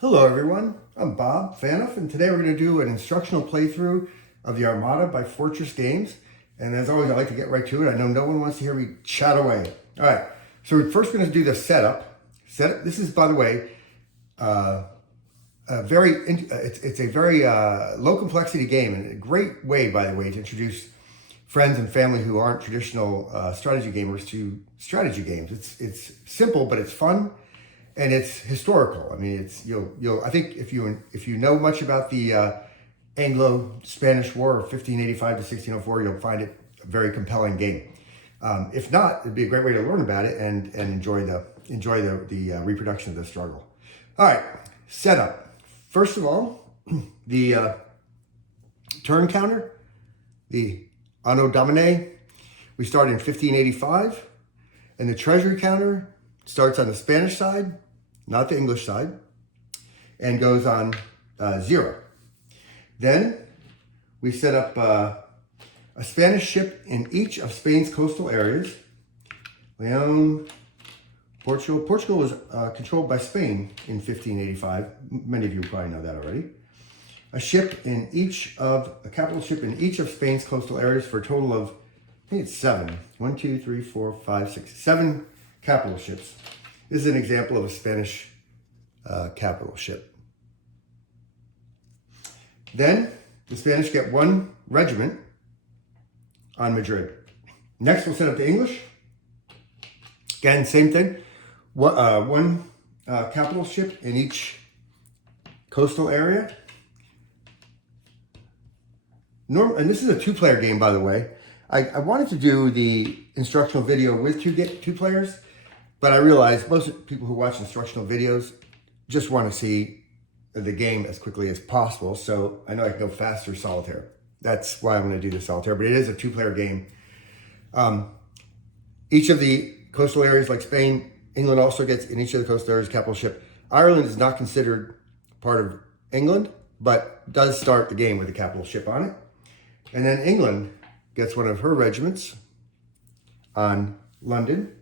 Hello everyone, I'm Bob Fanoff, and today we're going to do an instructional playthrough of the Armada by Fortress Games. And as always, I like to get right to it. I know no one wants to hear me chat away. All right, so we're first going to do the setup. This is, by the way, it's a very low complexity game, and a great way, by the way, to introduce friends and family who aren't traditional strategy gamers to strategy games. It's simple, but it's fun. And it's historical. I mean, I think if you know much about the Anglo-Spanish War of 1585 to 1604, you'll find it a very compelling game. If not, it'd be a great way to learn about it and enjoy the reproduction of the struggle. All right, setup. First of all, the turn counter, the Anno Domini, we start in 1585, and the treasury counter starts on the Spanish side, not the English side, and goes on 0. Then we set up a Spanish ship in each of Spain's coastal areas. Leon, Portugal. Portugal was controlled by Spain in 1585. Many of you probably know that already. A capital ship in each of Spain's coastal areas for a total of, I think it's 7. 1, 2, 3, 4, 5, 6, 7 capital ships. This is an example of a Spanish capital ship. Then the Spanish get 1 regiment on Madrid. Next, we'll set up the English. Again, same thing. One capital ship in each coastal area. And this is a 2-player game, by the way. I wanted to do the instructional video with two players, but I realized most people who watch instructional videos just want to see the game as quickly as possible. So I know I can go faster solitaire. That's why I'm going to do the solitaire, but it is a 2-player game. Each of the coastal areas, like Spain, England also gets, in each of the coastal areas, a capital ship. Ireland is not considered part of England, but does start the game with a capital ship on it. And then England gets one of her regiments on London.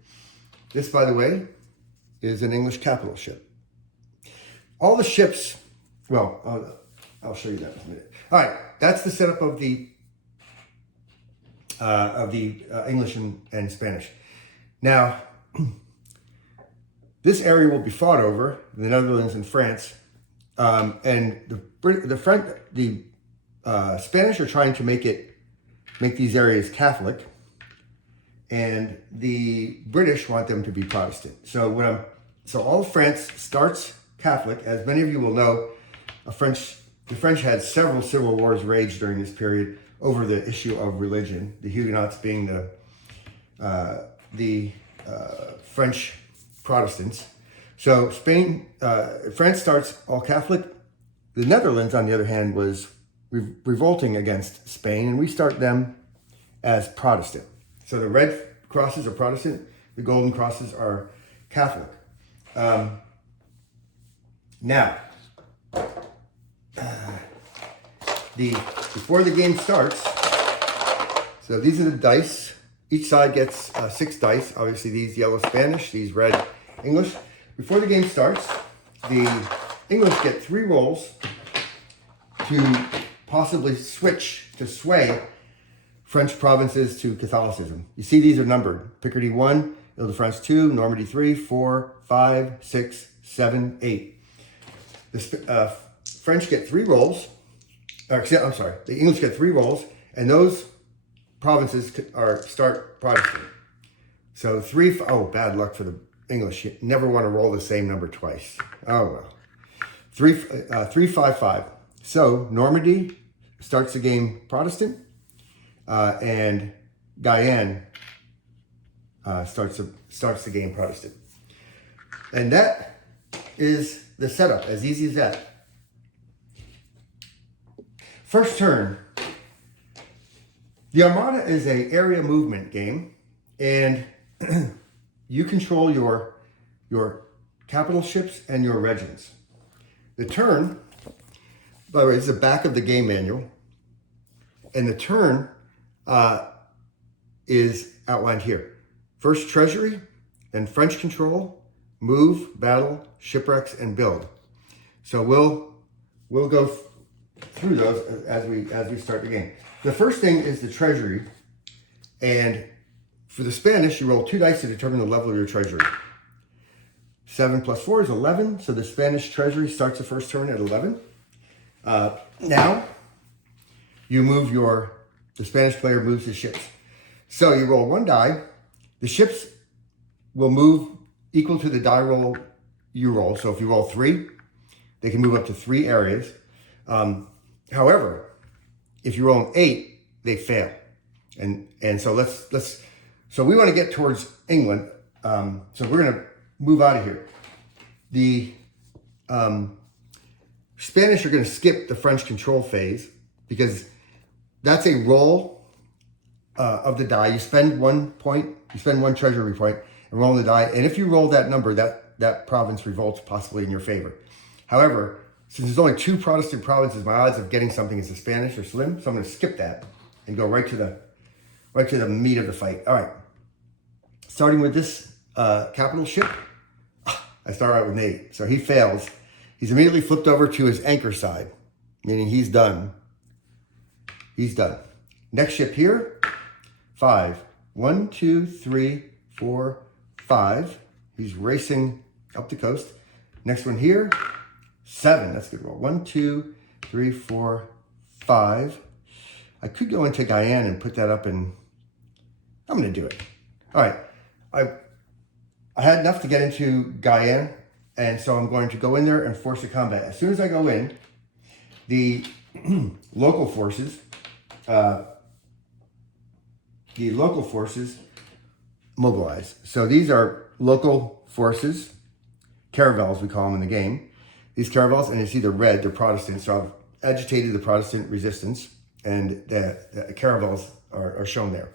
This, by the way, is an English capital ship. All the ships, well, I'll show you that in a minute. All right, that's the setup of the English and Spanish. Now, this area will be fought over, the Netherlands and France, and the Spanish are trying to make these areas Catholic, and the British want them to be Protestant. So all of France starts Catholic. As many of you will know, the French had several civil wars raged during this period over the issue of religion. The Huguenots being the French Protestants. So France starts all Catholic. The Netherlands, on the other hand, was revolting against Spain, and we start them as Protestant. So the red crosses are Protestant, the golden crosses are Catholic. Now, before the game starts, so these are the dice. Each side gets 6 dice. Obviously, these yellow Spanish, these red English. Before the game starts, the English get 3 rolls to possibly sway French provinces to Catholicism. You see these are numbered. Picardy 1, Ile-de-France 2, Normandy 3, 4, 5, 6, 7, 8. The French get 3 rolls. The English get 3 rolls, and those provinces start Protestant. So bad luck for the English. You never want to roll the same number twice. Oh well. 3, 5, 5. So Normandy starts the game Protestant, and Guyenne starts the game Protestant. And that is the setup, as easy as that. First turn. The Armada is an area movement game, and you control your capital ships and your regiments. The turn, by the way, this is the back of the game manual, and the turn is outlined here. First, treasury, then French control, move, battle, shipwrecks, and build. So we'll go through those as we start the game. The first thing is the treasury, and for the Spanish, you roll 2 dice to determine the level of your treasury. 7 plus 4 is 11, so the Spanish treasury starts the first turn at 11. Now, the Spanish player moves his ships. So you roll 1 die. The ships will move equal to the die roll you roll. So if you roll 3, they can move up to 3 areas. However, if you roll an 8, they fail. And so so we want to get towards England. So we're going to move out of here. The Spanish are going to skip the French control phase because that's a roll of the die. You spend 1 point, you spend 1 treasury point and roll the die. And if you roll that number, that province revolts possibly in your favor. However, since there's only 2 Protestant provinces, my odds of getting something is the Spanish are slim. So I'm going to skip that and go right to the meat of the fight. All right. Starting with this capital ship, I start out with an 8. So he fails. He's immediately flipped over to his anchor side, meaning he's done. He's done. Next ship here, 5. 1, 2, 3, 4, 5. He's racing up the coast. Next one here, 7. That's a good roll. 1, 2, 3, 4, 5. I could go into Guyane and put that up in. I'm going to do it. All right. I had enough to get into Guyane, and so I'm going to go in there and force a combat. As soon as I go in, the local forces mobilize. So these are local forces, caravels we call them in the game. These caravels, and you see the red, they're Protestants. So I've agitated the Protestant resistance, and the caravels are shown there.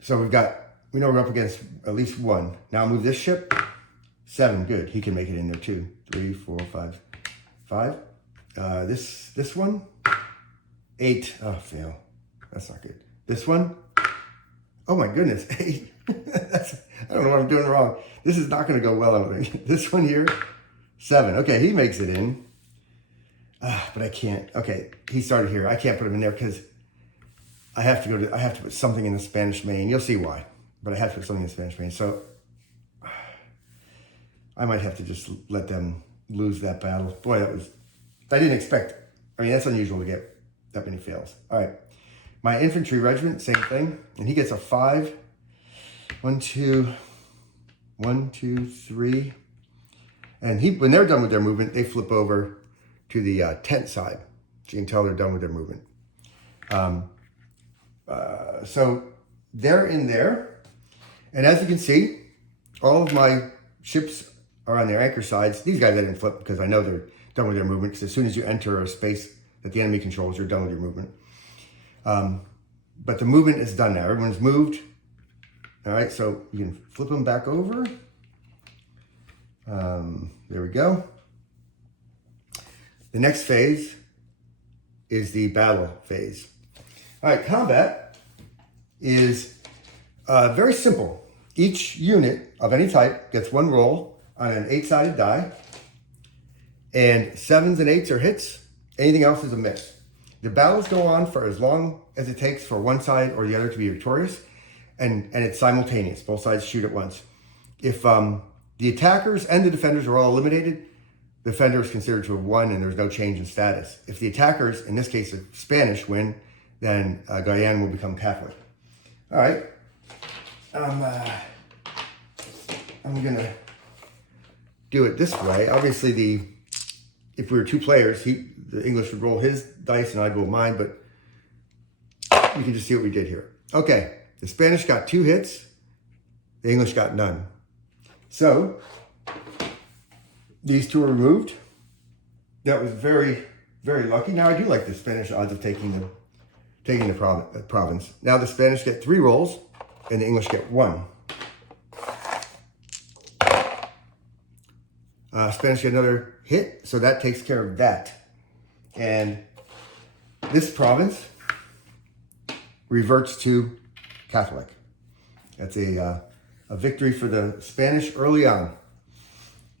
So we know we're up against at least 1. Now move this ship. 7, good. He can make it in there too. 3, 4, 5, 5. This one. 8. Oh, fail. That's not good. This one. Oh my goodness. 8. I don't know what I'm doing wrong. This is not going to go well over there. This one here. 7. Okay, he makes it in. But I can't. Okay, he started here. I can't put him in there because I have to put something in the Spanish main. You'll see why. But I have to put something in the Spanish main. So I might have to just let them lose that battle. Boy, I didn't expect. I mean, that's unusual to get that many fails. All right. My infantry regiment, same thing. And he gets a 5. 1, 2, 1, 2, 3. And when they're done with their movement, they flip over to the tent side. So you can tell they're done with their movement. So they're in there. And as you can see, all of my ships are on their anchor sides. These guys I didn't flip because I know they're done with their movement. Because as soon as you enter a space that the enemy controls, you're done with your movement. But the movement is done now. Everyone's moved. All right, so you can flip them back over. There we go. The next phase is the battle phase. All right, combat is very simple. Each unit of any type gets 1 roll on an 8-sided die, and 7s and 8s are hits. Anything else is a miss. The battles go on for as long as it takes for one side or the other to be victorious, and it's simultaneous. Both sides shoot at once. If the attackers and the defenders are all eliminated, the defender is considered to have won and there's no change in status. If the attackers, in this case the Spanish, win, then Guyane will become Catholic. All right. I'm going to do it this way. Obviously, if we were 2 players, the English would roll his dice and I'd roll mine, but you can just see what we did here. Okay, the Spanish got 2 hits. The English got none. So, these 2 are removed. That was very, very lucky. Now, I do like the Spanish odds of taking the province. Now, the Spanish get 3 rolls, and the English get 1. Spanish get another hit, so that takes care of that. And this province reverts to Catholic. That's a victory for the Spanish early on.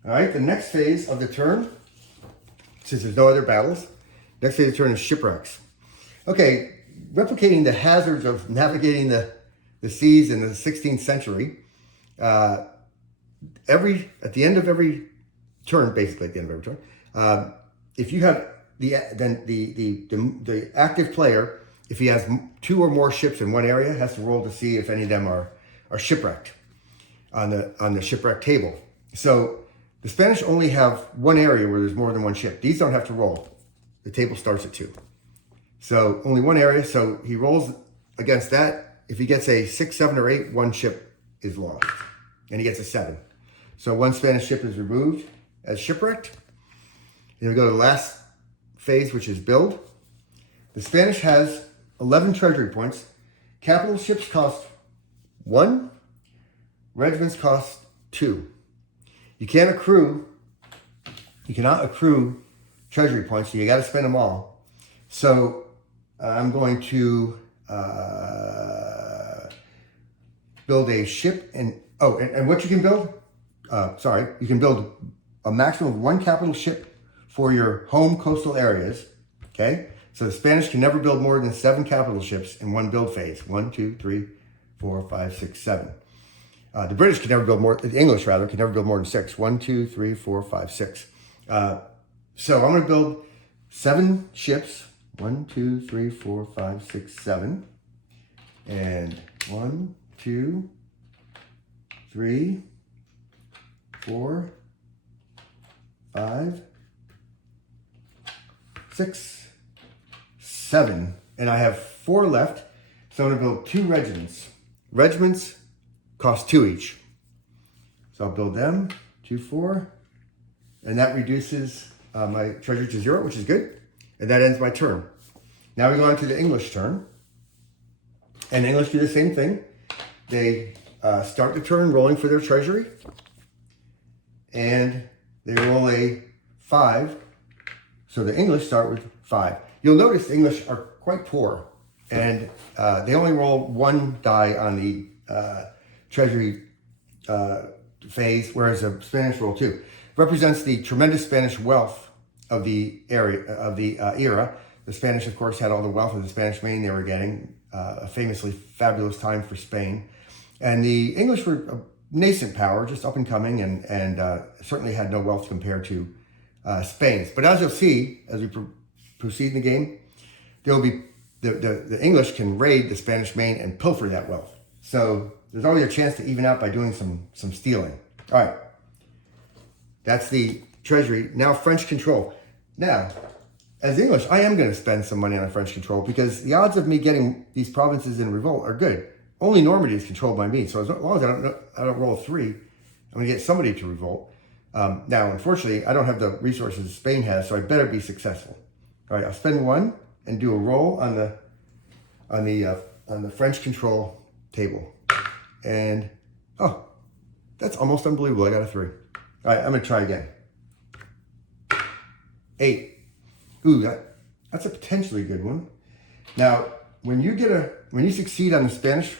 All right, the next phase of the turn, since there's no other battles, next phase of the turn is shipwrecks. Okay, replicating the hazards of navigating the seas in the 16th century, at the end of every turn, basically at the end of every turn, if you have the active player, if he has 2 or more ships in one area, has to roll to see if any of them are shipwrecked on the shipwreck table. So the Spanish only have one area where there's more than one ship. These don't have to roll. The table starts at 2. So only one area. So he rolls against that. If he gets a 6, 7, or 8, one ship is lost. And he gets a 7. So one Spanish ship is removed as shipwrecked. Then we go to the last phase, which is build. The Spanish has 11 treasury points. Capital ships cost 1. Regiments cost 2. You cannot accrue treasury points, so you got to spend them all. So I'm going to build a ship, and what you can build? You can build a maximum of 1 capital ship for your home coastal areas. Okay, so the Spanish can never build more than 7 capital ships in one build phase. 1, 2, 3, 4, 5, 6, 7. The British can never build more. The English rather can never build more than 6. 1, 2, 3, 4, 5, 6. So I'm going to build 7 ships. 1, 2, 3, 4, 5, 6, 7. And 1, 2, 3, 4, 5, 6, 7. And I have 4 left. So I'm going to build 2 regiments. Regiments cost 2 each. So I'll build them. 2, 4. And that reduces my treasure to 0, which is good. And that ends my turn. Now we go on to the English turn. And the English do the same thing. They start the turn rolling for their treasury. And they roll a 5. So the English start with 5. You'll notice the English are quite poor. And they only roll 1 die on the treasury phase, whereas the Spanish roll 2. Represents the tremendous Spanish wealth of the era. The Spanish, of course, had all the wealth of the Spanish Main they were getting. A famously fabulous time for Spain. And the English were a nascent power, just up and coming, and certainly had no wealth compared to Spain's. But as you'll see, as we proceed in the game, there will be the English can raid the Spanish Main and pilfer that wealth. So there's always a chance to even out by doing some stealing. All right, that's the treasury. Now French control. Now, as English, I am going to spend some money on French control because the odds of me getting these provinces in revolt are good. Only Normandy is controlled by me, so as long as I don't roll 3, I'm going to get somebody to revolt. Now, unfortunately, I don't have the resources Spain has, so I better be successful. All right, I'll spend 1 and do a roll on the French control table, and that's almost unbelievable. I got a 3. All right, I'm going to try again. 8. Ooh, that's a potentially good one. Now, when you succeed on the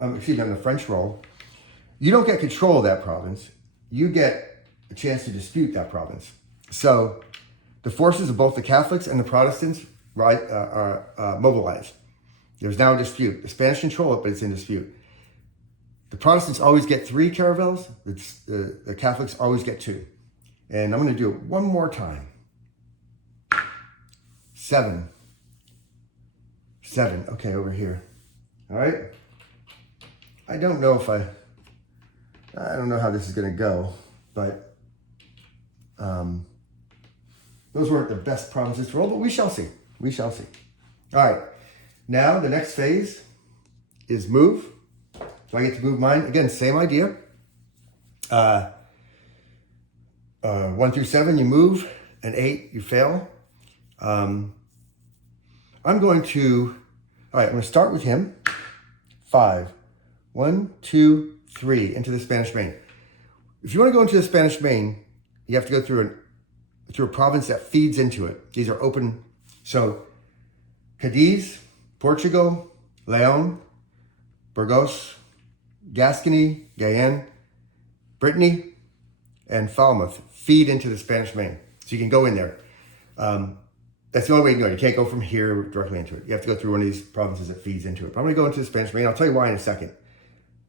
on the French roll, you don't get control of that province. You get a chance to dispute that province. So the forces of both the Catholics and the Protestants are mobilized. There's now a dispute. The Spanish control it, but it's in dispute. The Protestants always get 3 caravels. The Catholics always get 2. And I'm going to do it one more time. 7. Okay, over here. All right. I don't know how this is going to go, but those weren't the best provinces to roll, but we shall see. All right. Now the next phase is move. So I get to move mine. Again, same idea. 1 through 7, you move, and 8, you fail. I'm going to start with him. 5. 1, 2, 3 into the Spanish Main. If you want to go into the Spanish Main, you have to go through a province that feeds into it. These are open. So Cadiz, Portugal, Leon, Burgos, Gascony, Guyenne, Brittany, and Falmouth feed into the Spanish Main. So you can go in there. That's the only way you can go. You can't go from here directly into it. You have to go through one of these provinces that feeds into it. But I'm going to go into the Spanish Main. I'll tell you why in a second.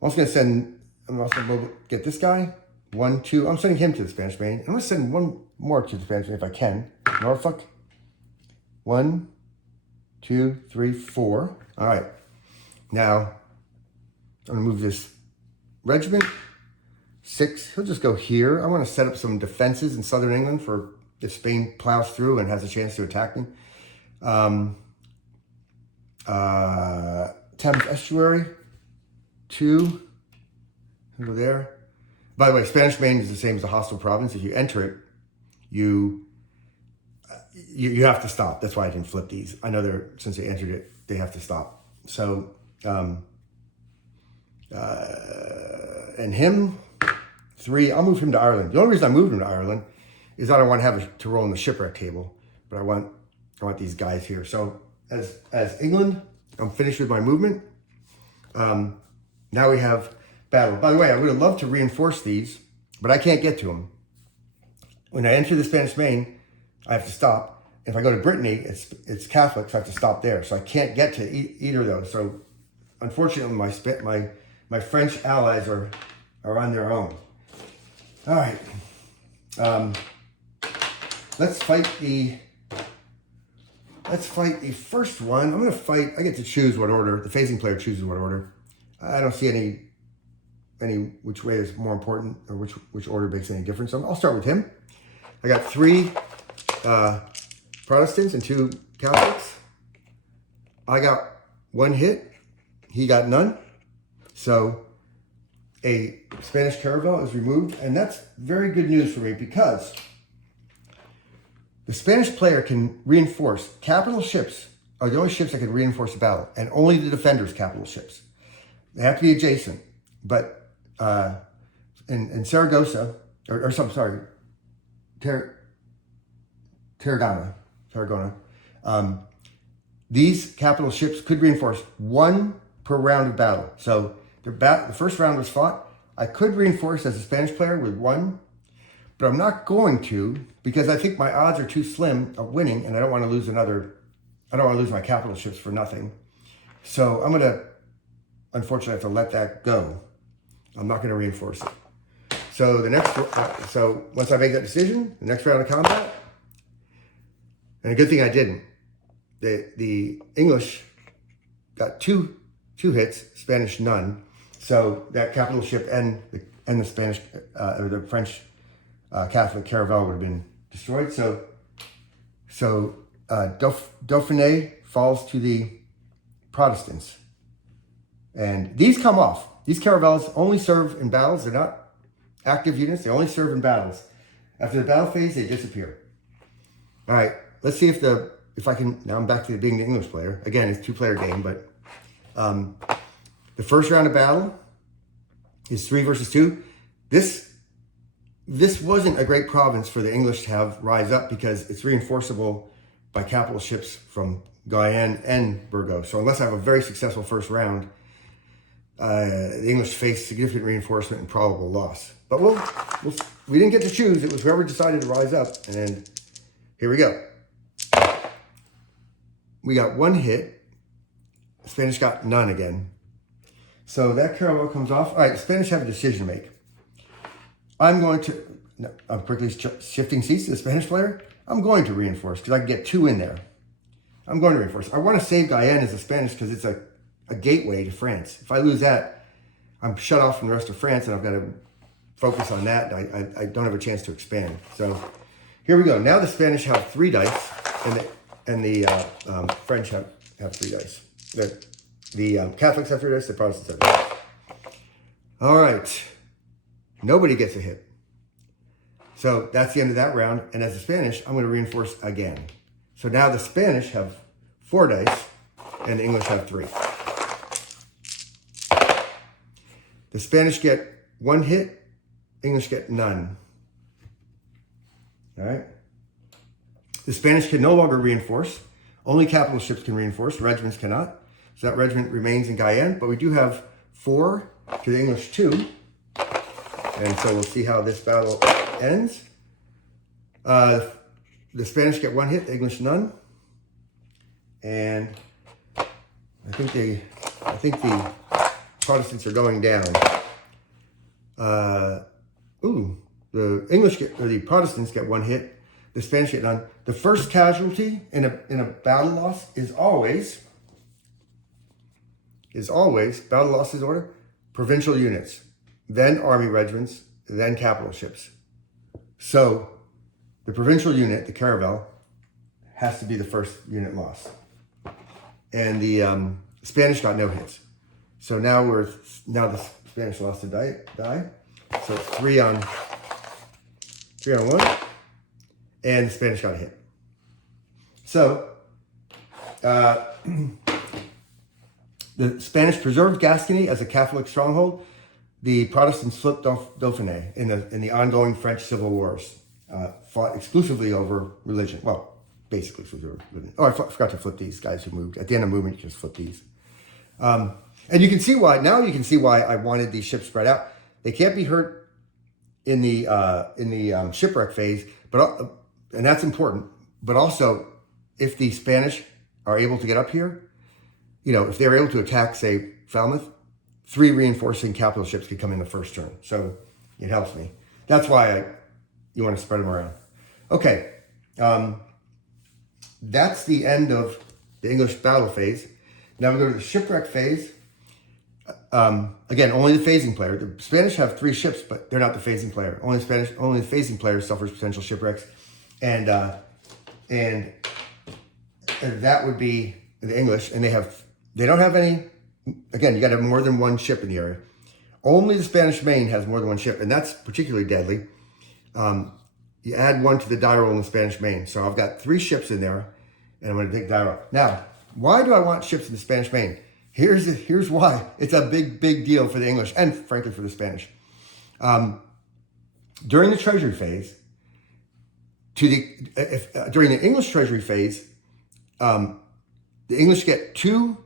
I'm also going to get this guy. 1, 2. I'm sending him to the Spanish Main. I'm going to send one more to the Spanish Main if I can. Norfolk. 1, 2, 3, 4. All right. Now, I'm going to move this regiment. 6. He'll just go here. I want to set up some defenses in southern England for if Spain plows through and has a chance to attack me. Thames Estuary. 2. I'll go there. By the way, Spanish Main is the same as a hostile province. If you enter it, you have to stop. That's why I didn't flip these. I know since they entered it, they have to stop. So, and him, 3. I'll move him to Ireland. The only reason I moved him to Ireland is I don't want to have to roll in the shipwreck table, but I want these guys here. So as England, I'm finished with my movement. Now we have battle. By the way, I would have loved to reinforce these, but I can't get to them. When I enter the Spanish Main, I have to stop. If I go to Brittany, it's Catholic, so I have to stop there. So I can't get to either of those. So unfortunately, my French allies are on their own. All right. Let's fight the first one. I'm going to fight. I get to choose what order. The phasing player chooses what order. I don't see any which way is more important or which order makes any difference. So I'll start with him. I got 3 Protestants and 2 Catholics. I got 1 hit. He got none. So a Spanish caravel is removed, and that's very good news for me because the Spanish player can reinforce. Capital ships are the only ships that can reinforce a battle, and only the defender's capital ships. They have to be adjacent. But in Saragossa, Tarragona, these capital ships could reinforce 1 per round of battle. So the first round was fought. I could reinforce as a Spanish player with 1, but I'm not going to because I think my odds are too slim of winning, and I don't want to lose I don't want to lose my capital ships for nothing. So I'm going to, unfortunately, have to let that go. I'm not going to reinforce it. So so once I make that decision, the next round of combat, and a good thing I didn't. The English got two hits, Spanish none. So that capital ship and the Spanish or the French Catholic caravel would have been destroyed. So Dauphiné falls to the Protestants, and these come off. These caravels only serve in battles. They're not active units. They only serve in battles. After the battle phase, they disappear. All right, let's see if I can. Now I'm back to being the English player again. It's a 2-player game, but the first round of battle is 3 versus 2. This wasn't a great province for the English to have rise up because it's reinforceable by capital ships from Guyenne and Burgos. So unless I have a very successful first round, the English face significant reinforcement and probable loss. But we didn't get to choose. It was whoever decided to rise up. And here we go. We got 1 hit. The Spanish got none again. So that caravel comes off. All right, the Spanish have a decision to make. I'm quickly shifting seats to the Spanish player. I'm going to reinforce because I can get 2 in there. I'm going to reinforce. I want to save Guyenne as a Spanish because it's a gateway to France. If I lose that, I'm shut off from the rest of France, and I've got to focus on that. I don't have a chance to expand. So here we go. Now the Spanish have 3 dice, and the French have 3 dice. The Catholics have 3 dice. The Protestants have 3 dice. All right. Nobody gets a hit. So that's the end of that round. And as a Spanish, I'm going to reinforce again. So now the Spanish have 4 dice, and the English have 3. The Spanish get 1 hit, English get none. All right. The Spanish can no longer reinforce. Only capital ships can reinforce. Regiments cannot. So that regiment remains in Guyenne, but we do have 4 to the English 2. And so we'll see how this battle ends. The Spanish get 1 hit, the English none. And I think the Protestants are going down. The Protestants get 1 hit, the Spanish get none. The first casualty in a battle loss is always battle losses order, provincial units, then army regiments, then capital ships. So the provincial unit, the caravel, has to be the first unit lost. And the Spanish got no hits. So now the Spanish lost a die. So it's 3 on 1. And the Spanish got a hit. So the Spanish preserved Gascony as a Catholic stronghold. The Protestants flipped off Dauphiné in the ongoing French civil wars, fought exclusively over religion. Well, basically exclusively over religion. Oh, I forgot to flip these guys who moved. At the end of movement, you can just flip these. And you can see why. Now you can see why I wanted these ships spread out. They can't be hurt in the shipwreck phase, and that's important. But also, if the Spanish are able to get up here, if they're able to attack, say, Falmouth, 3 reinforcing capital ships could come in the first turn. So it helps me. That's why you want to spread them around. Okay. That's the end of the English battle phase. Now we go to the shipwreck phase. Again, only the phasing player. The Spanish have 3 ships, but they're not the phasing player. Only the phasing player suffers potential shipwrecks. And that would be the English. And they don't have any. Again, you got to have more than 1 ship in the area. Only the Spanish main has more than 1 ship, and that's particularly deadly. You add 1 to the die roll in the Spanish main. So I've got 3 ships in there, and I'm going to take die roll. Now, why do I want ships in the Spanish main? Here's why. It's a big deal for the English, and frankly for the Spanish. During the treasury phase, during the English treasury phase, the English get 2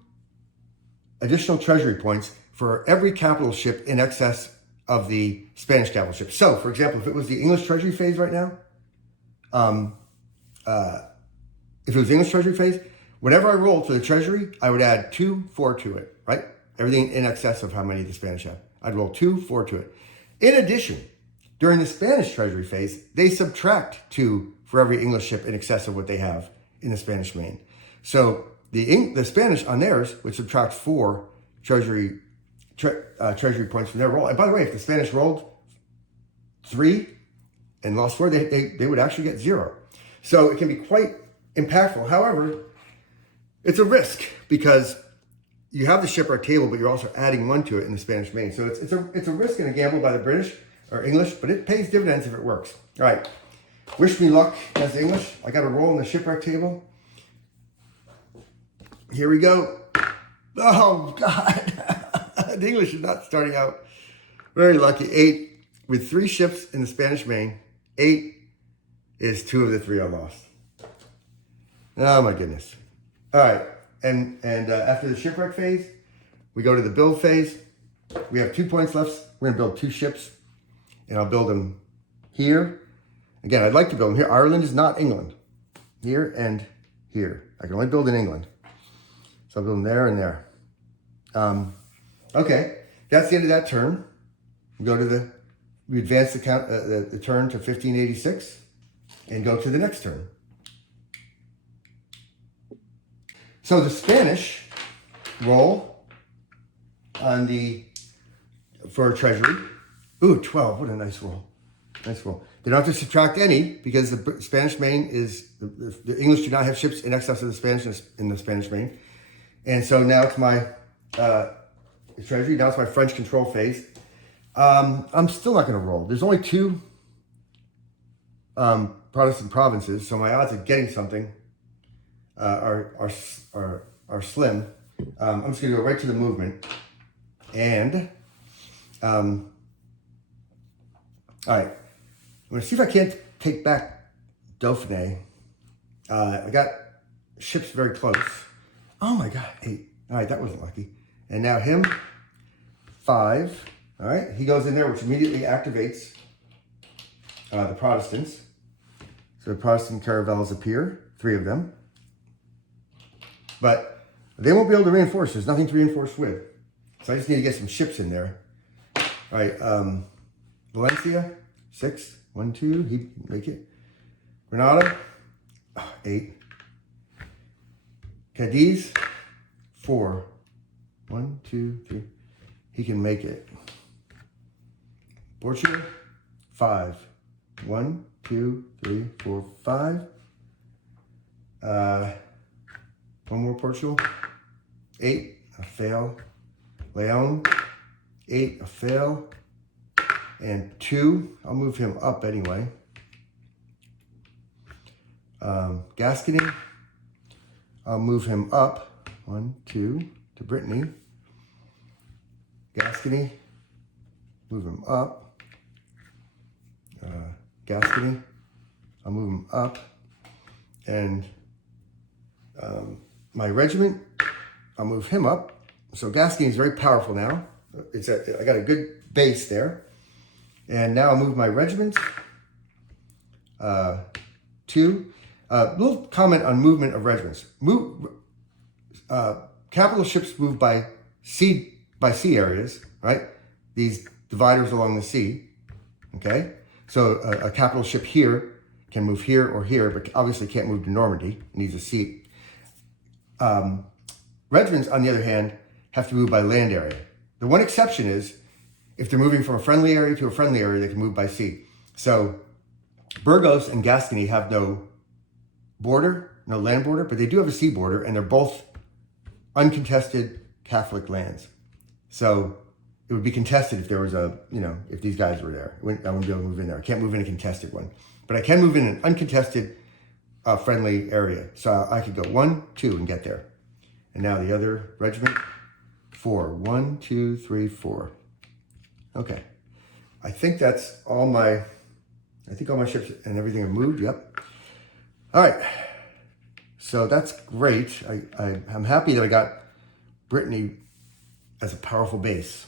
additional treasury points for every capital ship in excess of the Spanish capital ship. So, for example, if it was the English treasury phase right now, if it was the English treasury phase, whenever I rolled for the treasury, I would add 2, 4 to it, right? Everything in excess of how many the Spanish have. I'd roll 2, 4 to it. In addition, during the Spanish treasury phase, they subtract 2 for every English ship in excess of what they have in the Spanish main. So the Spanish on theirs would subtract 4 treasury points from their roll. And by the way, if the Spanish rolled 3 and lost 4, they would actually get 0. So it can be quite impactful. However, it's a risk because you have the shipwreck table, but you're also adding 1 to it in the Spanish main. So it's a risk and a gamble by the British or English, but it pays dividends if it works. All right. Wish me luck as the English. I got a roll in the shipwreck table. Here we go. Oh, God. The English is not starting out very lucky. 8 with 3 ships in the Spanish main. 8 is 2 of the 3 I lost. Oh, my goodness. All right. And after the shipwreck phase, we go to the build phase. We have 2 points left. We're going to build 2 ships. And I'll build them here. Again, I'd like to build them here. Ireland is not England. Here and here. I can only build in England. So I'll build them there and there. Okay, that's the end of that turn. We advance the turn to 1586 and go to the next turn. So the Spanish roll for treasury. Ooh, 12, what a nice roll. Nice roll. They don't have to subtract any because the Spanish main is, the English do not have ships in excess of the Spanish in the Spanish main. And so now it's my treasury. Now it's my French control phase. I'm still not going to roll. There's only 2 Protestant provinces, so my odds of getting something are slim. I'm just going to go right to the movement. And, all right. I'm going to see if I can't take back Dauphiné. I got ships very close. Oh my God, 8. All right, that wasn't lucky. And now him, 5. All right, he goes in there, which immediately activates the Protestants. So the Protestant caravels appear, 3 of them. But they won't be able to reinforce. There's nothing to reinforce with. So I just need to get some ships in there. All right, Valencia, 6. 1, 2, he can make it. Granada, 8. Cadiz, 4. 1, 2, 3. He can make it. Portugal, 5. 1, 2, 3, 4, 5. One more Portugal. 8, a fail. Leon, 8, a fail. And 2, I'll move him up anyway. Gascony, I'll move him up. 1, 2, to Brittany. Gascony, move him up. Gascony, I'll move him up. And my regiment, I'll move him up. So Gascony is very powerful now. I got a good base there. And now I'll move my regiment. 2. Little comment on movement of regiments. Capital ships move by sea areas, right? These dividers along the sea, okay? So a capital ship here can move here or here, but obviously can't move to Normandy. It needs a sea. Regiments, on the other hand, have to move by land area. The one exception is if they're moving from a friendly area to a friendly area, they can move by sea. So Burgos and Gascony have no border, no land border, but they do have a sea border, and they're both uncontested Catholic lands. So it would be contested if there was if these guys were there. I wouldn't be able to move in there. I can't move in a contested one. But I can move in an uncontested friendly area. So I could go 1, 2 and get there. And now the other regiment, 4. 1, 2, 3, 4. Okay. I think that's all my ships and everything have moved. Yep. All right. So that's great. I'm happy that I got Brittany as a powerful base.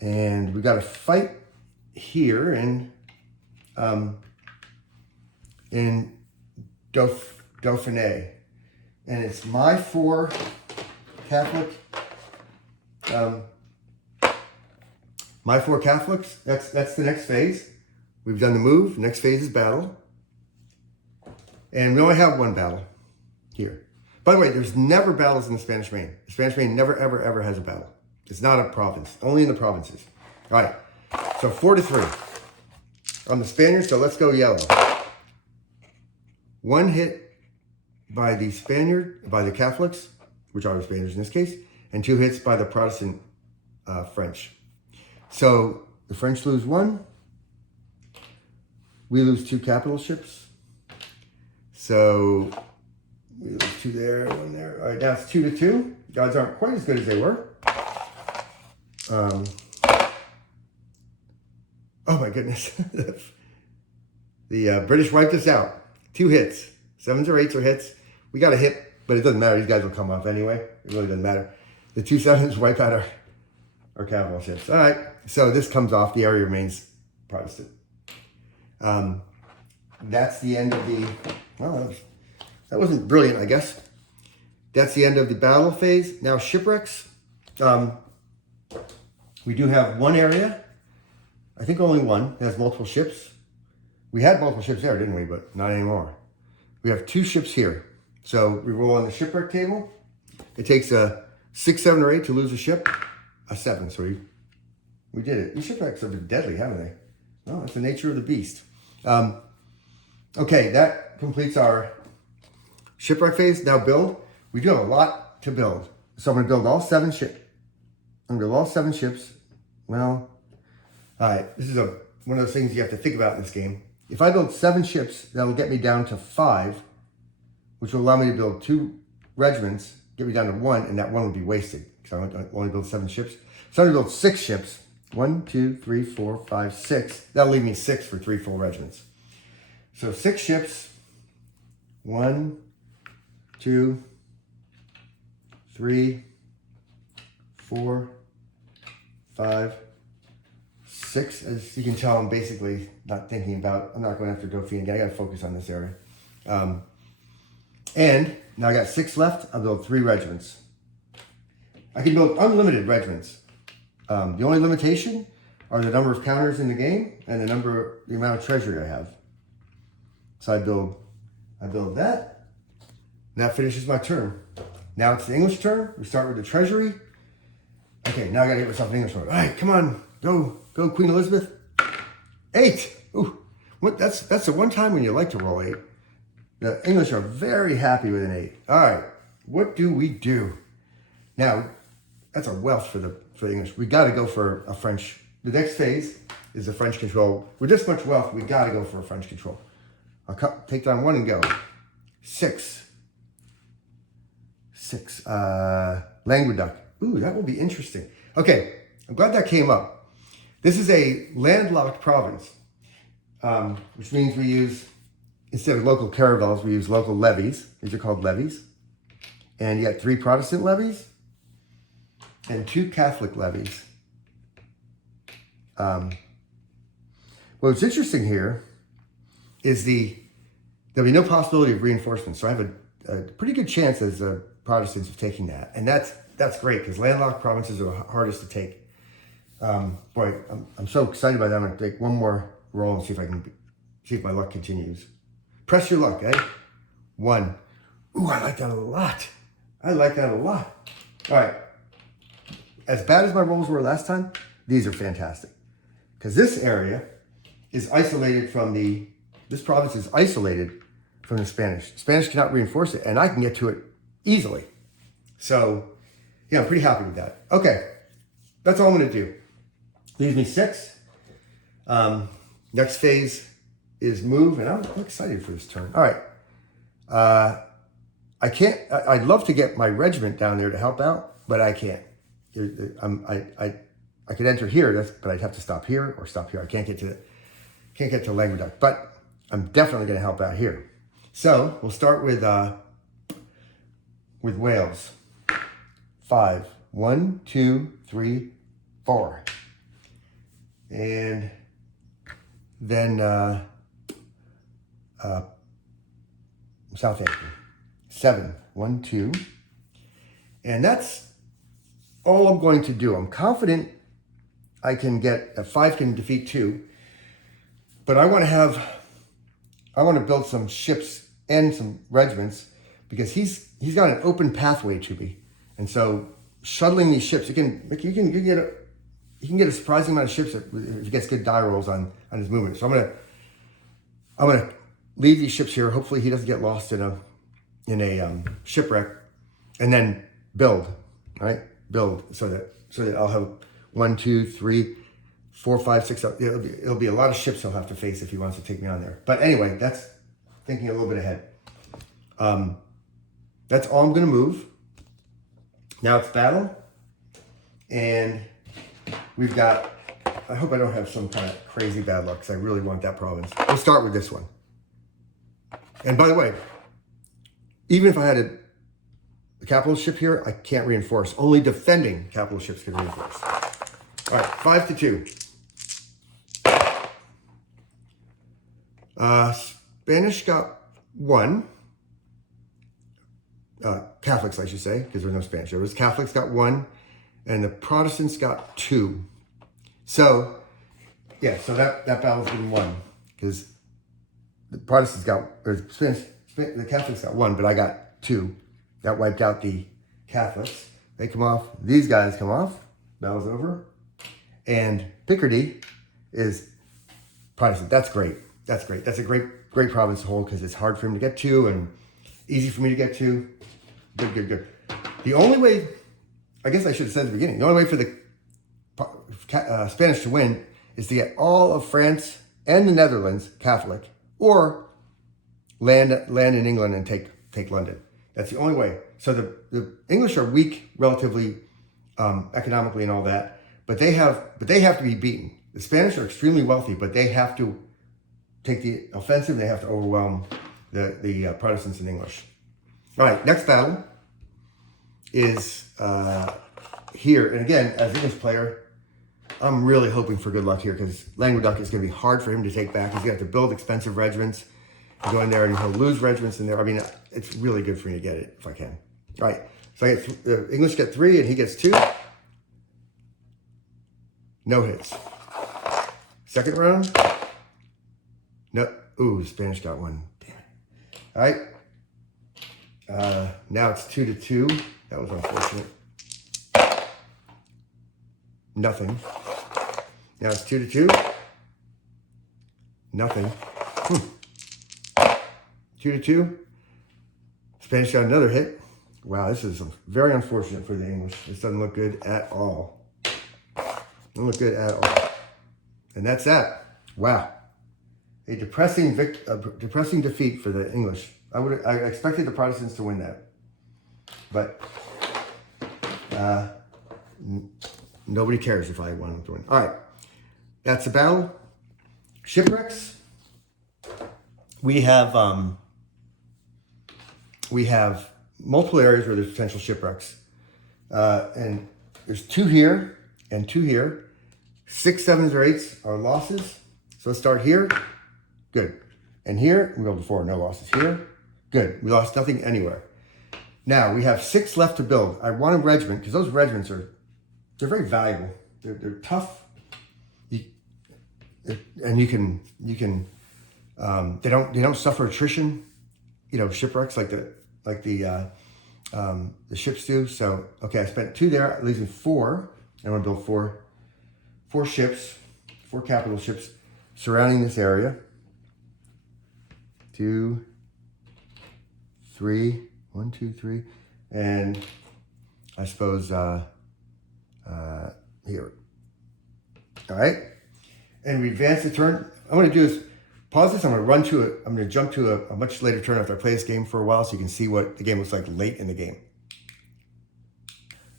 And we got a fight here in Dauphiné. And it's my 4 Catholic, my 4 Catholics. That's the next phase. We've done the move. Next phase is battle. And we only have 1 battle here. By the way, there's never battles in the Spanish Main. The Spanish Main never, ever, ever has a battle. It's not a province. Only in the provinces. All right. So 4-3 on the Spaniards. So let's go yellow. 1 hit by the Catholics, which are the Spaniards in this case, and 2 hits by the Protestant French. So the French lose 1. We lose 2 capital ships. So we lose 2 there, 1 there. All right, now it's 2-2. The odds aren't quite as good as they were. Oh my goodness. The British wiped us out. 2 hits. 7s or 8s are hits. We got a hit, but it doesn't matter. These guys will come off anyway. It really doesn't matter. The 2 7s wipe out our capital ships. All right. So this comes off. The area remains Protestant. That's the end of the... Well, that wasn't brilliant, I guess. That's the end of the battle phase. Now shipwrecks. We do have 1 area. I think only 1 that has multiple ships. We had multiple ships there, didn't we? But not anymore. We have 2 ships here. So we roll on the shipwreck table. It takes a 6, 7, or 8 to lose a ship. A 7, so we did it. These shipwrecks have been deadly, haven't they? Well, that's the nature of the beast. Okay, that completes our shipwreck phase. Now build. We do have a lot to build. So I'm going to build all 7 ships. I'm going to build all 7 ships. Well, all right. This is one of those things you have to think about in this game. If I build 7 ships, that'll get me down to 5, which will allow me to build 2 regiments, get me down to 1, and that 1 would be wasted because I only build 7 ships. So I'm going to build 6 ships. 1, 2, 3, 4, 5, 6. That'll leave me 6 for 3 full regiments. So 6 ships. 1, 2, 3, 4, 5, 6. As you can tell, I'm basically not thinking about, I'm not going after Dauphine again. I got to focus on this area. And now I got 6 left. I'll build 3 regiments. I can build unlimited regiments. The only limitation are the number of counters in the game and the amount of treasury I have. So I build that. And that finishes my turn. Now it's the English turn. We start with the treasury. Okay, now I gotta get myself an English one. All right, come on, go, Queen Elizabeth. 8. Ooh, what? That's the one time when you like to roll 8. The English are very happy with an 8. All right, what do we do? Now, that's a wealth for the English. We got to go for a French. The next phase is the French control. With this much wealth, we got to go for a French control. I'll take down 1 and go. 6. Languedoc. Ooh, that will be interesting. Okay, I'm glad that came up. This is a landlocked province, which means we use, instead of local caravels, we use local levies. These are called levies. And you got 3 Protestant levies and 2 Catholic levies. What's interesting here is there'll be no possibility of reinforcement. So I have a pretty good chance as Protestants of taking that. And that's great because landlocked provinces are the hardest to take. Boy, I'm so excited by that. I'm going to take one more roll and see if my luck continues. Press your luck, eh? 1. Ooh, I like that a lot. All right. As bad as my rolls were last time, these are fantastic. Because this area is isolated from this province is isolated from the Spanish. Spanish cannot reinforce it, and I can get to it easily. So, yeah, I'm pretty happy with that. Okay, that's all I'm going to do. Leaves me 6. Next phase is move, and I'm excited for this turn. All right. I'd love to get my regiment down there to help out, but I can't. I could enter here, but I'd have to stop here or stop here. I can't get to Languedoc, but I'm definitely going to help out here. So we'll start with Wales. 5. 1, 2, 3, 4. And then Southampton. 7. 1, 2. And that's all I'm going to do. I'm confident I can get a 5 can defeat 2, but I want to build some ships and some regiments because he's got an open pathway to me, and so shuttling these ships, you can get a surprising amount of ships if he gets good die rolls on his movement. So I'm gonna leave these ships here. Hopefully he doesn't get lost in a shipwreck, and then build, right? Build so that I'll have 1, 2, 3, 4, 5, 6. It'll be a lot of ships he'll have to face if he wants to take me on there. But anyway, that's thinking a little bit ahead. That's all I'm going to move. Now it's battle, and we've got. I hope I don't have some kind of crazy bad luck because I really want that province. We'll start with this one. And by the way, even if I had a capital ship here, I can't reinforce. Only defending capital ships can reinforce. All right, 5 to 2. Spanish got 1. Catholics, I should say, because there's no Spanish. There was Catholics got 1, and the Protestants got 2. So, yeah, so that battle's been won because the Protestants the Catholics got 1, but I got 2. That wiped out the Catholics. They come off. These guys come off. Battle's over. And Picardy is Protestant. That's great. That's a great province to hold because it's hard for him to get to and easy for me to get to. Good. The only way, I guess I should have said at the beginning, the only way for the Spanish to win is to get all of France and the Netherlands Catholic, or land in England and take London. That's the only way. So the English are weak relatively economically and all that, but they have to be beaten. The Spanish are extremely wealthy, but they have to take the offensive. They have to overwhelm the Protestants and English. All right, next battle is here. And again, as an English player, I'm really hoping for good luck here because Languedoc is going to be hard for him to take back. He's going to have to build expensive regiments. He'll go in there and he'll lose regiments in there. I mean, it's really good for me to get it if I can. All right, so I get the English get 3 and he gets 2. No hits. Second round. No. Ooh, Spanish got 1. Damn it. All right. Now it's 2-2. That was unfortunate. Nothing. Now it's 2-2. Nothing. 2-2. Spanish got another hit. Wow, this is very unfortunate for the English. This doesn't look good at all. Doesn't look good at all. And that's that. Wow. A depressing defeat for the English. I expected the Protestants to win that. But nobody cares if I want them to win. All right. That's the battle. Shipwrecks. We have multiple areas where there's potential shipwrecks. And there's 2 here and 2 here. 6, 7s, or 8s are losses. So let's start here. Good. And here, we go before, no losses here. Good. We lost nothing anywhere. Now, we have 6 left to build. I want a regiment, because those regiments they're very valuable. They're tough. And you can they don't suffer attrition, shipwrecks like the ships do. So, okay, I spent 2 there, that leaves me 4. I want to build 4 ships, 4 capital ships surrounding this area. 2, 3, 1, 2, 3, and I suppose here. All right, and we advance the turn. I'm going to do is pause this. I'm going to jump to a much later turn after I play this game for a while, so you can see what the game looks like late in the game.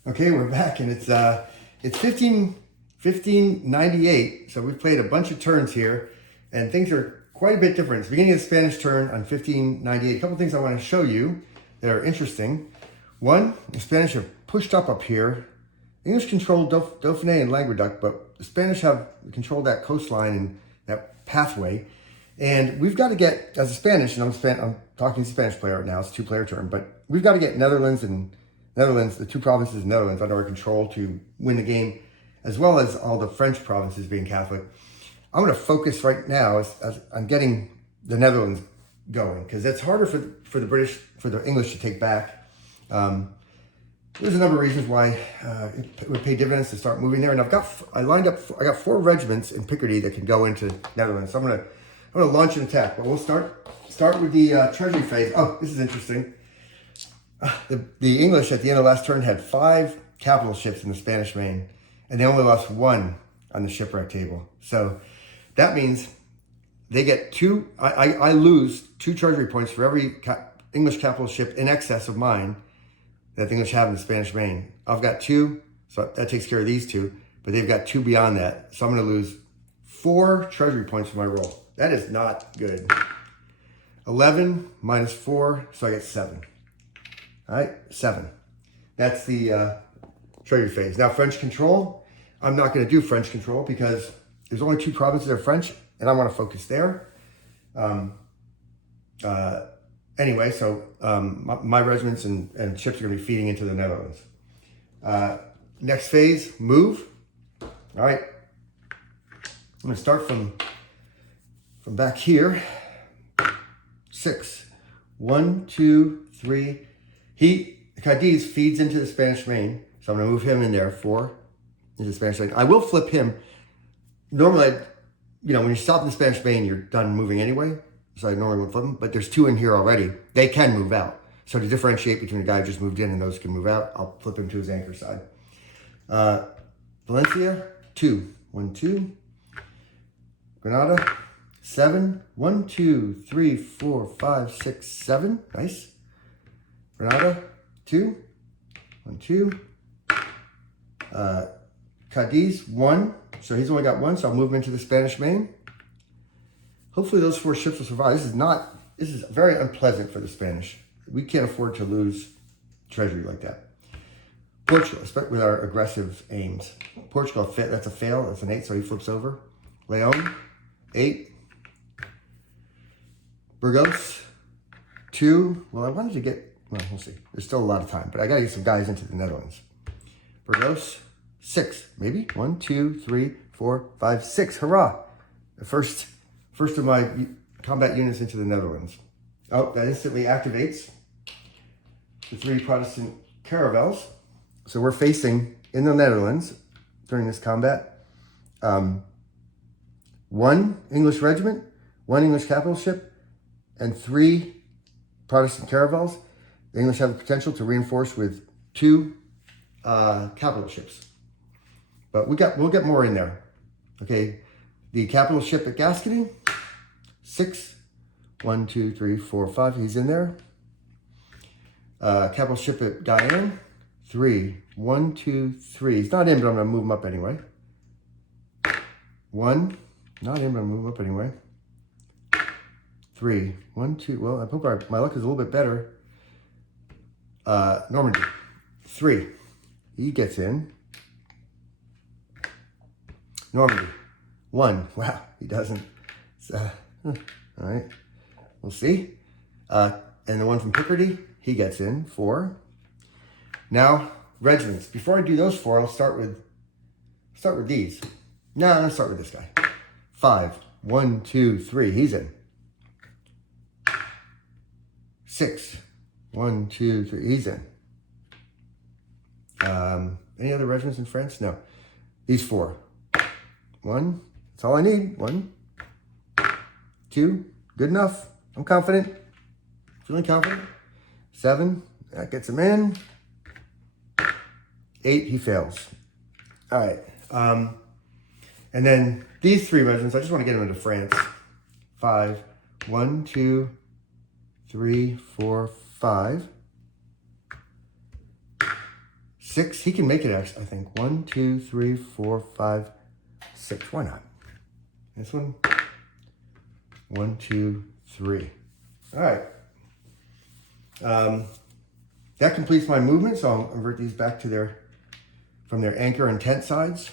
Okay, we're back, and it's 1598. So we've played a bunch of turns here, and things are quite a bit different. It's the beginning of the Spanish turn on 1598. A couple things I want to show you that are interesting. One, the Spanish have pushed up here. English control Dauphiné and Languedoc, but the Spanish have controlled that coastline and that pathway. And we've got to get, as a Spanish, and I'm talking to a Spanish player right now, it's a 2-player turn, but we've got to get Netherlands, the 2 provinces of Netherlands under our control to win the game, as well as all the French provinces being Catholic. I'm going to focus right now on getting the Netherlands going, because that's harder for the English to take back. There's a number of reasons why it would pay dividends to start moving there, and I got 4 regiments in Picardy that can go into Netherlands. So I'm going to launch an attack, but we'll start with the treasury phase. Oh, this is interesting. The English at the end of last turn had 5 capital ships in the Spanish Main, and they only lost 1 on the shipwreck table. So that means they get 2. I lose 2 treasury points for every English capital ship in excess of mine that the English have in the Spanish Main. I've got 2, so that takes care of these 2, but they've got 2 beyond that. So I'm going to lose 4 treasury points for my roll. That is not good. 11 minus 4, so I get 7. All right, 7. That's the treasury phase. Now, French control. I'm not going to do French control because there's only 2 provinces that are French, and I want to focus there. Anyway, so my regiments and ships are going to be feeding into the Netherlands. Next phase, move. All right. I'm going to start from back here. 6. 1, 2, 3. Cadiz feeds into the Spanish Main, so I'm going to move him in there. 4 into the Spanish Main. I will flip him. Normally, when you stop in the Spanish Main, you're done moving anyway. So I normally won't flip them, but there's 2 in here already. They can move out. So to differentiate between a guy who just moved in and those can move out, I'll flip him to his anchor side. Valencia, 2. 1, 2. Granada, 7. 1, 2, 3, 4, 5, 6, 7. Nice. Granada, 2. 1, 2. Cadiz, 1. So he's only got 1, so I'll move him into the Spanish Main. Hopefully those 4 ships will survive. This is very unpleasant for the Spanish. We can't afford to lose treasury like that. Portugal, especially with our aggressive aims. Portugal, that's a fail. That's an 8, so he flips over. Leon, 8. Burgos, 2. Well, I wanted to get, well, we'll see. There's still a lot of time, but I got to get some guys into the Netherlands. Burgos, 6, maybe. 1, 2, 3, 4, 5, 6. Hurrah! The first of my combat units into the Netherlands. Oh, that instantly activates the 3 Protestant caravels. So we're facing in the Netherlands during this combat 1 English regiment, 1 English capital ship, and 3 Protestant caravels. The English have the potential to reinforce with 2 capital ships. But we'll get more in there. Okay, the capital ship at Gascony, 6. 1, 2, 3, 4, 5. He's in there. Capital ship at Guyane, 3. 1, 2, 3. He's not in, but I'm going to move him up anyway. 1. Not in, but I'm going to move him up anyway. 3. 1, 2. Well, I hope my luck is a little bit better. Normandy, 3. He gets in. Normandy, 1. Wow, he doesn't. All right. We'll see. And the one from Picardy, he gets in, 4. Now, regiments. Before I do those 4, I'll start with these. No, I'm going to start with this guy. 5. 1, 2, 3. He's in. 6. 1, 2, 3. He's in. Any other regiments in France? No. These 4. 1. That's all I need. 1. 2. Good enough. I'm confident. Feeling confident. 7. That gets him in. 8. He fails. All right. And then these 3 regiments, I just want to get them into France. 5. 1, 2, 3, 4, 5. 6. He can make it, actually, I think. 1, 2, 3, 4, 5, 6. Why not? This one. 1, 2, 3. All right. That completes my movement, so I'll invert these back to from their anchor and tent sides.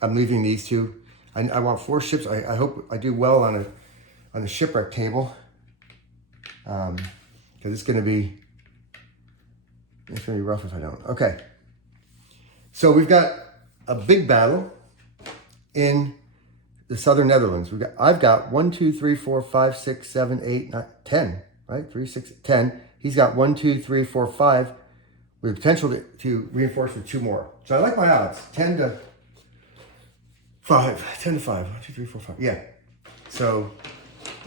I'm leaving these 2. I want 4 ships. I hope I do well on a shipwreck table, because it's going to be rough if I don't. Okay. So we've got a big battle in the southern Netherlands. I've got 1, 2, 3, 4, 5, 6, 7, 8, 9, 10, right? 3, 6, 10. He's got 1, 2, 3, 4, 5 with the potential to reinforce with 2 more. So I like my odds. 10 to 5. 10 to 5. 1, 2, 3, 4, 5. Yeah. So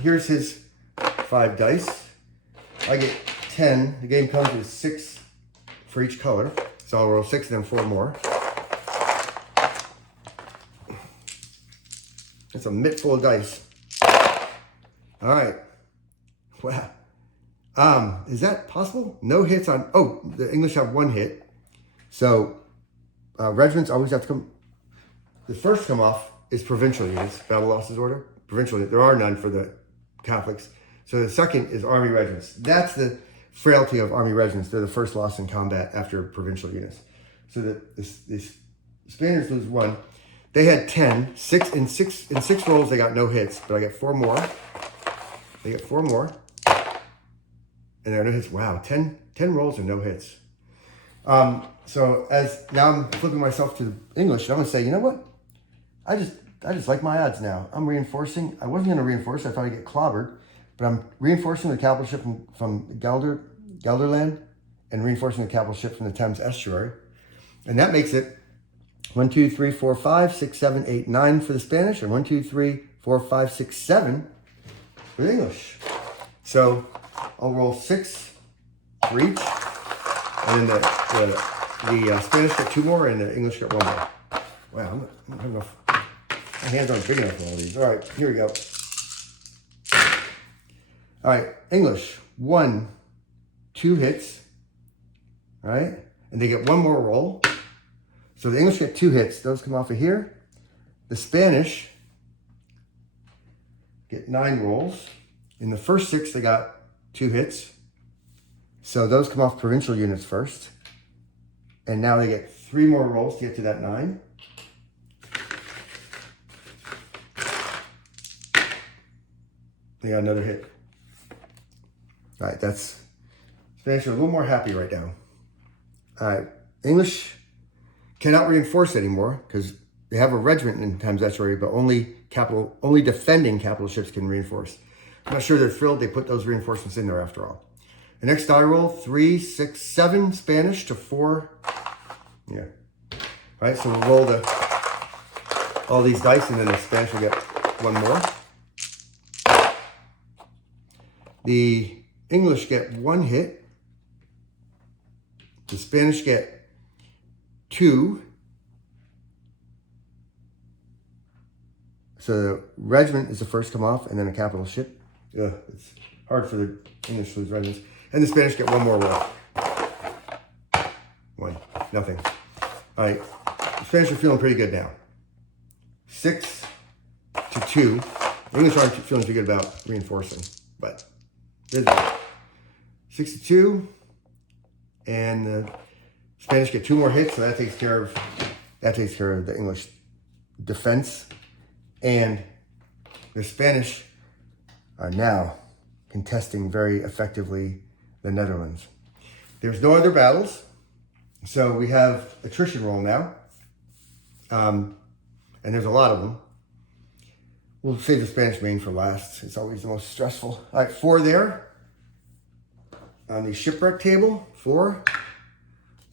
here's his 5 dice. I get 10. The game comes with 6 for each color. So I'll roll 6 and then 4 more. It's a mitt full of dice. All right. Wow. Is that possible? No hits on... Oh, the English have 1 hit. So regiments always have to come... The first to come off is provincial units. Battle losses order. Provincial units. There are none for the Catholics. So the second is army regiments. That's the frailty of army regiments. They're the first loss in combat after provincial units. So the Spaniards lose 1. They had 10. 6 in 6 rolls, they got no hits, but I get 4 more. They get 4 more. And there are no hits. Wow, 10 rolls and no hits. So now I'm flipping myself to the English, and I'm gonna say, you know what? I just like my odds now. I'm reinforcing. I wasn't gonna reinforce, I thought I'd get clobbered, but I'm reinforcing the capital ship from Gelderland and reinforcing the capital ship from the Thames estuary. And that makes it 1, 2, 3, 4, 5, 6, 7, 8, 9 for the Spanish, and 1, 2, 3, 4, 5, 6, 7 for the English. So I'll roll 6 for each, and then the Spanish get 2 more, and the English get 1 more. Wow, I don't know if my hands aren't big enough for all these. All right, here we go. All right, English, 1, 2 hits, all right? And they get 1 more roll. So the English get 2 hits. Those come off of here. The Spanish get 9 rolls. In the first 6, they got 2 hits. So those come off provincial units first. And now they get 3 more rolls to get to that 9. They got another hit. All right, that's Spanish are a little more happy right now. All right, English cannot reinforce anymore because they have a regiment in Thames Estuary, but only defending capital ships can reinforce. I'm not sure they're thrilled they put those reinforcements in there after all. The next die roll, 3, 6, 7 Spanish to 4. Yeah. All right, so we'll roll all these dice, and then the Spanish will get 1 more. The English get 1 hit. The Spanish get 2. So the regiment is the first to come off, and then a capital ship. Ugh, it's hard for the English to lose regiments. And the Spanish get 1 more roll. 1, nothing. All right, the Spanish are feeling pretty good now. 6 to 2. The English aren't feeling too good about reinforcing, but there's 6 to 2. And the Spanish get 2 more hits, so that takes care of the English defense. And the Spanish are now contesting very effectively the Netherlands. There's no other battles, so we have attrition roll now. And there's a lot of them. We'll save the Spanish main for last. It's always the most stressful. All right, 4 there. On the shipwreck table, 4.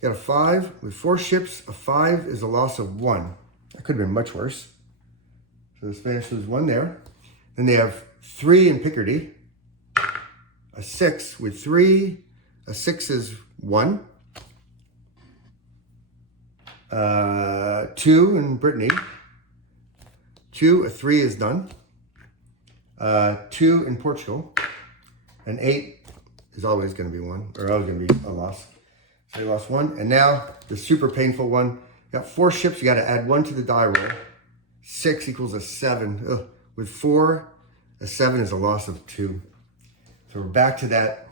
Got a 5 with 4 ships. A 5 is a loss of 1. That could have been much worse. So the Spanish lose 1 there. Then they have 3 in Picardy. A 6 with 3. A 6 is 1. 2 in Brittany. 2, a 3 is done. 2 in Portugal. An 8 is always going to be 1, or always going to be a loss. So they lost 1. And now the super painful one. You got 4 ships. You got to add 1 to the die roll. 6 equals a 7. Ugh. With 4, a 7 is a loss of 2. So we're back to that.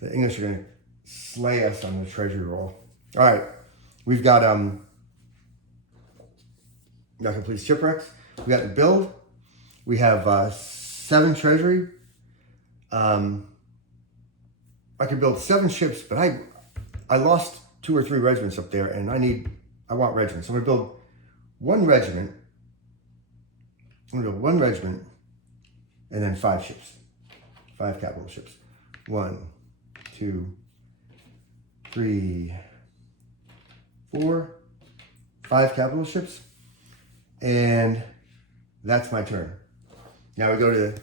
The English are going to slay us on the treasury roll. All right. We've got complete shipwrecks. We got the build. We have 7 treasury. I could build 7 ships, but I lost 2 or 3 regiments up there, and I want regiments. So I'm gonna build 1 regiment. I'm gonna build 1 regiment, and then 5 ships, 5 capital ships. 1, 2, 3, 4, 5 capital ships, and that's my turn. Now we go to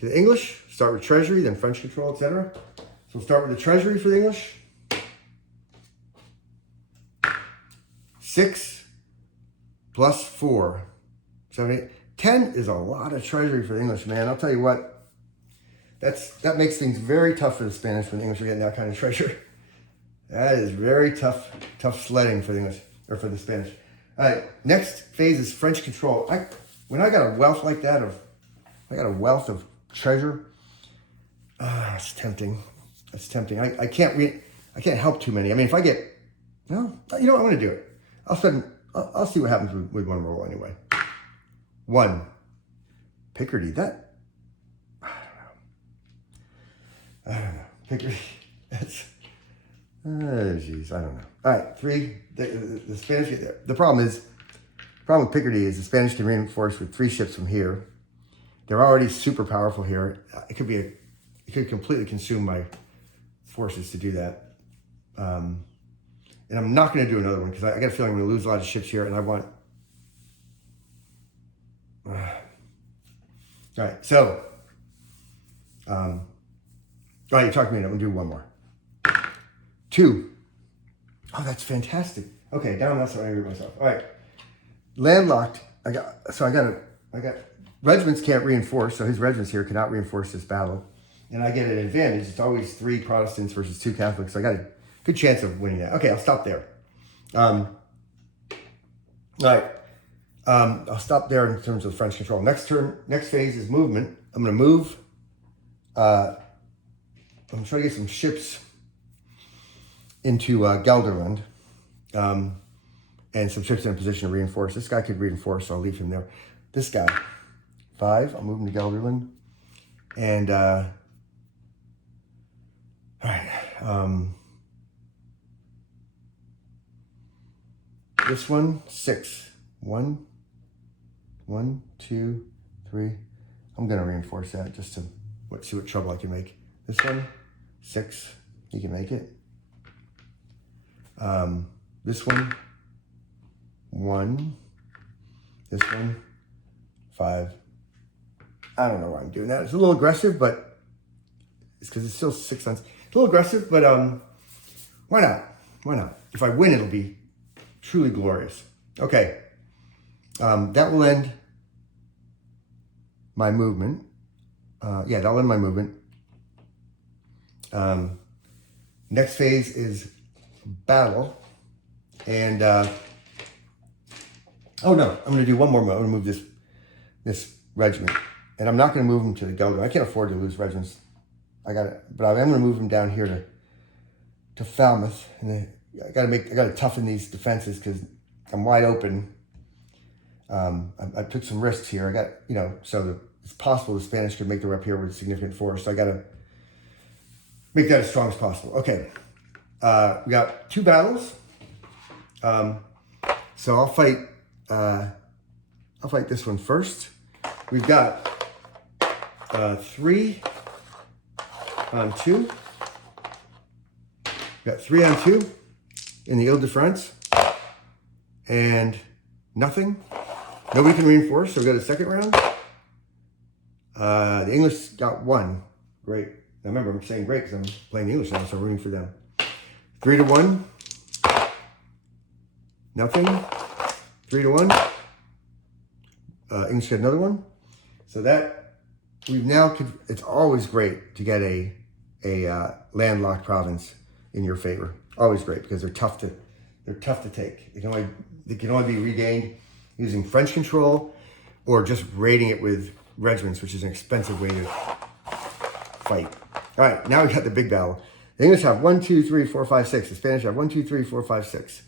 the English. Start with treasury, then French control, etc. So we'll start with the treasury for the English. 6 plus 4, 7, 8, 10 is a lot of treasury for the English, man. I'll tell you what, that makes things very tough for the Spanish when the English are getting that kind of treasure. That is very tough sledding for the English, or for the Spanish. All right, next phase is French control. When I got a wealth like that I got a wealth of treasure. It's tempting. It's tempting. I can't help too many. I mean, if I get, well, you know what, I'm going to do it. I'll see what happens with 1 roll anyway. 1. Picardy. That, I don't know. Picardy. That's, geez, I don't know. All right, 3. The Spanish get there. The problem with Picardy is the Spanish can reinforce with 3 ships from here. They're already super powerful here. It could completely consume my forces to do that. And I'm not going to do another one because I got a feeling I'm going to lose a lot of ships here, and I want. All right, so. All right, you talked to me. I'm going to do 1 more. 2. Oh, that's fantastic. Okay, now I'm not so angry with myself. All right, landlocked. I got regiments can't reinforce, so his regiments here cannot reinforce this battle, and I get an advantage. It's always 3 Protestants versus 2 Catholics. So I got a good chance of winning that. Okay, I'll stop there. All right, I'll stop there in terms of French control. Next phase is movement. I'm going to move I'm trying to get some ships into Gelderland, and some ships in a position to reinforce. This guy could reinforce, so I'll leave him there. This guy, 5, I'll move him to Gelderland. And, all right, this one, 6. 1, 1, 2, 3. I'm going to reinforce that just to see what trouble I can make. This one, 6. You can make it. This one, 1. This one, 5. I don't know why I'm doing that. It's a little aggressive, but it's because it's still 6 cents. It's a little aggressive, but why not? Why not? If I win, it'll be truly glorious. Okay. That will end my movement. Yeah, that'll end my movement. Next phase is battle. And, oh no, I'm going to do one more move. I'm going to move this regiment. And I'm not going to move them to the Gelder. I can't afford to lose regiments. But I am going to move them down here to Falmouth. And I got to toughen these defenses because I'm wide open. I took some risks here. I got, so it's possible the Spanish could make their way up here with a significant force. So I got to make that as strong as possible. Okay. We got 2 battles. So I'll fight this one first. We've got 3 on 2. We've got 3 on 2 in the Ile-de-France. And nothing. Nobody can reinforce, so we go to the second round. The English got 1. Great. Now remember, I'm saying great because I'm playing the English now, so I'm rooting for them. 3 to 1. Nothing. 3 to 1. English got another one. So that we've now it's always great to get a landlocked province in your favor. Always great because they're tough to take. They can only be regained using French control or just raiding it with regiments, which is an expensive way to fight. All right, now we got the big battle. The English have 1, 2, 3, 4, 5, 6. The Spanish have 1, 2, 3, 4, 5, 6.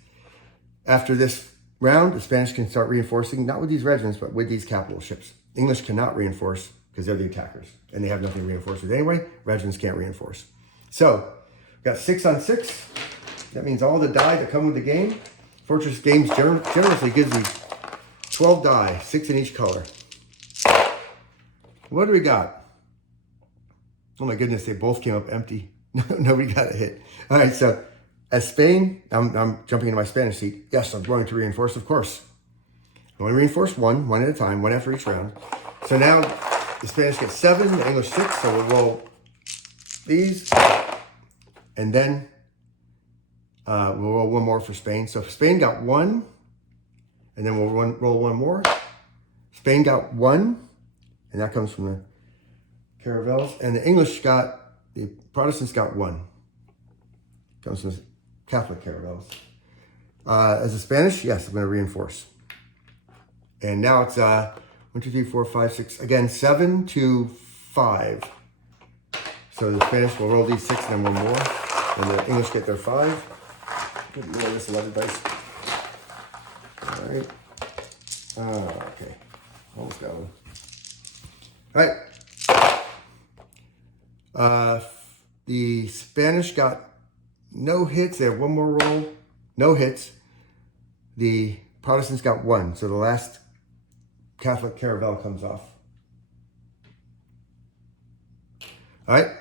After this round, the Spanish can start reinforcing, not with these regiments, but with these capital ships. English cannot reinforce because they're the attackers, and they have nothing to reinforce with anyway. Regiments can't reinforce. So, we've got 6 on 6. That means all the die that come with the game. Fortress games generously gives you 12 die, 6 in each color. What do we got? Oh my goodness, they both came up empty. Nobody got a hit. All right, so as Spain, I'm jumping into my Spanish seat. Yes, I'm going to reinforce, of course. I'm going to reinforce one at a time, 1 after each round. So now the Spanish get 7, the English 6, so we'll roll these. And then we'll roll 1 more for Spain. So Spain got 1, and then we'll roll 1 more. Spain got 1, and that comes from the caravels. And the Protestants got 1. Comes from the Catholic caravels. As a Spanish, yes, I'm going to reinforce. And now it's 1, 2, 3, 4, 5, 6. Again, 7 to 5. So the Spanish will roll these 6 and then 1 more. And the English get their 5. Good Lord, this 11 dice. All right. Okay. Almost got one. All right. The Spanish got no hits. They have 1 more roll. No hits. The Protestants got 1. So the last Catholic caravel comes off. All right.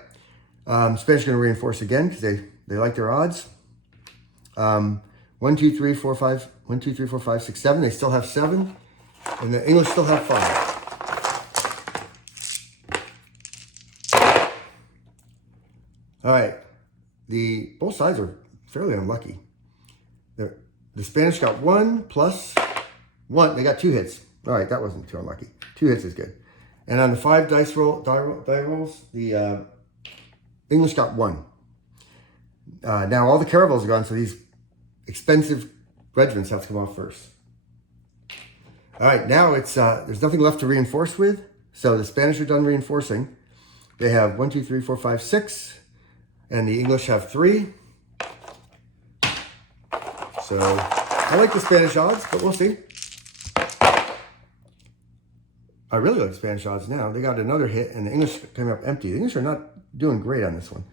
Spanish are going to reinforce again because they like their odds. 1, 2, 3, 4, 5. 1, 2, 3, 4, 5, 6, 7. They still have 7. And the English still have 5. All right. Both sides are fairly unlucky. The Spanish got 1 plus 1. They got 2 hits. All right, that wasn't too unlucky. 2 hits is good. And on the 5 die rolls, the English got 1. Now all the caravels are gone, so these expensive regiments have to come off first. All right, now it's there's nothing left to reinforce with, so the Spanish are done reinforcing. They have 1, 2, 3, 4, 5, 6. and the English have 3. So I like the Spanish odds, but we'll see. I really like Spanish odds now. They got another hit, and the English came up empty. The English are not doing great on this one.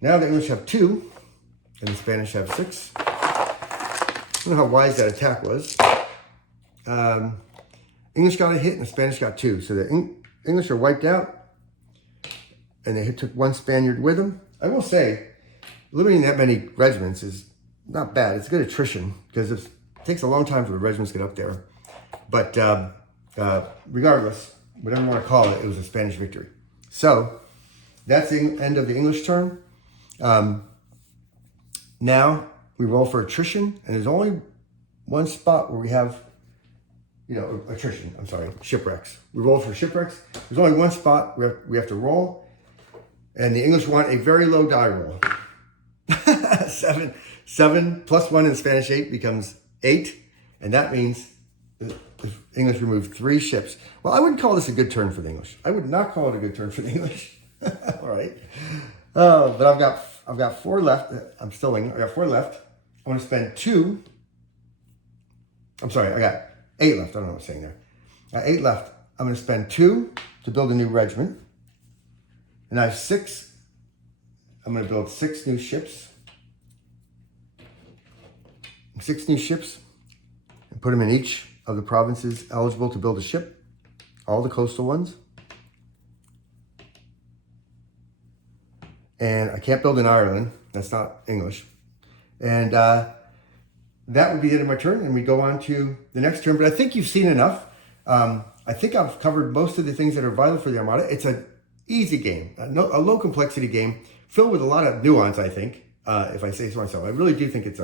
Now the English have 2, and the Spanish have 6. I don't know how wise that attack was. English got a hit, and the Spanish got 2. So the English are wiped out, and they took 1 Spaniard with them. I will say, limiting that many regiments is not bad. It's good attrition, because it takes a long time for the regiments to get up there. But regardless, whatever you want to call it, it was a Spanish victory. So that's the end of the English turn. Now we roll for attrition, and there's only one spot where we have, attrition. I'm sorry, shipwrecks. We roll for shipwrecks. There's only one spot where we have to roll, and the English want a very low die roll. 7 plus 1 in the Spanish 8 becomes 8, and that means the English remove 3 ships. Well, I wouldn't call this a good turn for the English. I would not call it a good turn for the English. All right. But I've got 4 left. I'm still winging. I got 4 left. I want to spend 2. I'm sorry. I got 8 left. I don't know what I'm saying there. I got 8 left. I'm going to spend 2 to build a new regiment. And I have 6. I'm going to build 6 new ships. 6 new ships. And put them in each of the provinces eligible to build a ship. All the coastal ones. And I can't build in Ireland. That's not English. And that would be the end of my turn. And we go on to the next turn. But I think you've seen enough. I think I've covered most of the things that are vital for the Armada. It's an easy game, a low complexity game, filled with a lot of nuance, I think, if I say so myself. I really do think it's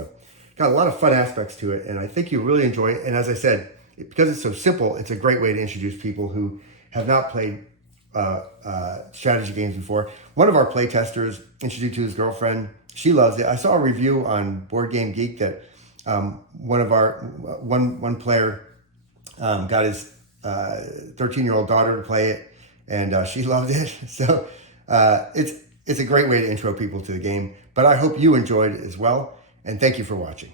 got a lot of fun aspects to it. And I think you really enjoy it. And as I said, because it's so simple, it's a great way to introduce people who have not played strategy games before. One of our play testers introduced to his girlfriend. She loves it. I saw a review on Board Game Geek that one player got his 13-year-old daughter to play it, and she loved it. So it's a great way to intro people to the game. But I hope you enjoyed it as well, and thank you for watching.